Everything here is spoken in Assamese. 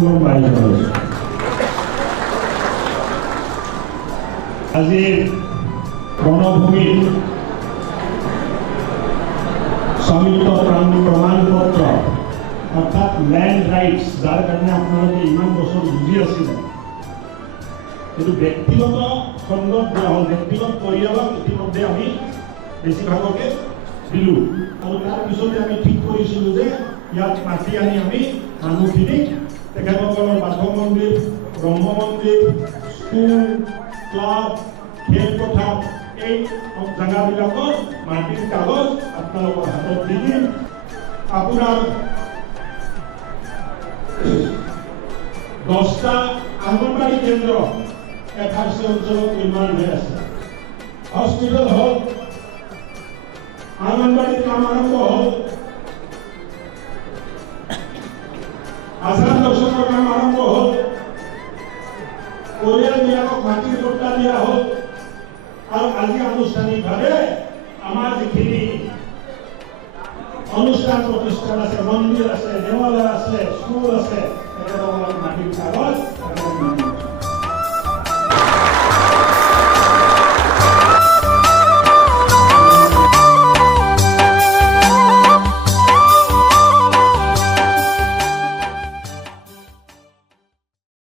সুলভ আয়োজন আজি বনভূমির স্বামিত্ব প্রমাণপত্র অর্থাৎ ল্যান্ড রাইটস যার কারণে আপনারা ইমান বছর বুঝি আছিলেন কিন্তু ব্যক্তিগত খণ্ডত দেওয়া হল ব্যক্তিগত পৰিয়ালক ইতিমধ্যে আমি বেছিভাগকে দিলো আৰু তাৰ পিছতে আমি ঠিক কৰিছিলোঁ যে ইয়াত মাটি আনি আমি মানুহখিনিক তেখেতসকলৰ বাথৌ মন্দিৰ ব্ৰহ্ম মন্দিৰ স্কুল ক্লাব খেলপথাৰ এই জেগাবিলাকত মাটিৰ কাগজ আপোনালোকৰ হাতত দি দিম আপোনাৰ 10টা অঙ্গনবাড়ি কেন্দ্র FRC অঞ্চলত নির্মাণ হয়ে আছে হসপিটাল হল অঙ্গনবাড়ির কাম আরম্ভ হল আশা দর্শকের কাম আরম্ভ হল পৰিয়ালবিলাকক মাটিৰ পট্টা দিয়া হল আৰু আজি আনুষ্ঠানিকভাৱে আমাৰ যিখিনি অনুষ্ঠান প্ৰতিষ্ঠান আছে মন্দিৰ আছে দেৱালয় আছে স্কুল আছে তেখেতসকলক মাটিৰ কাগজ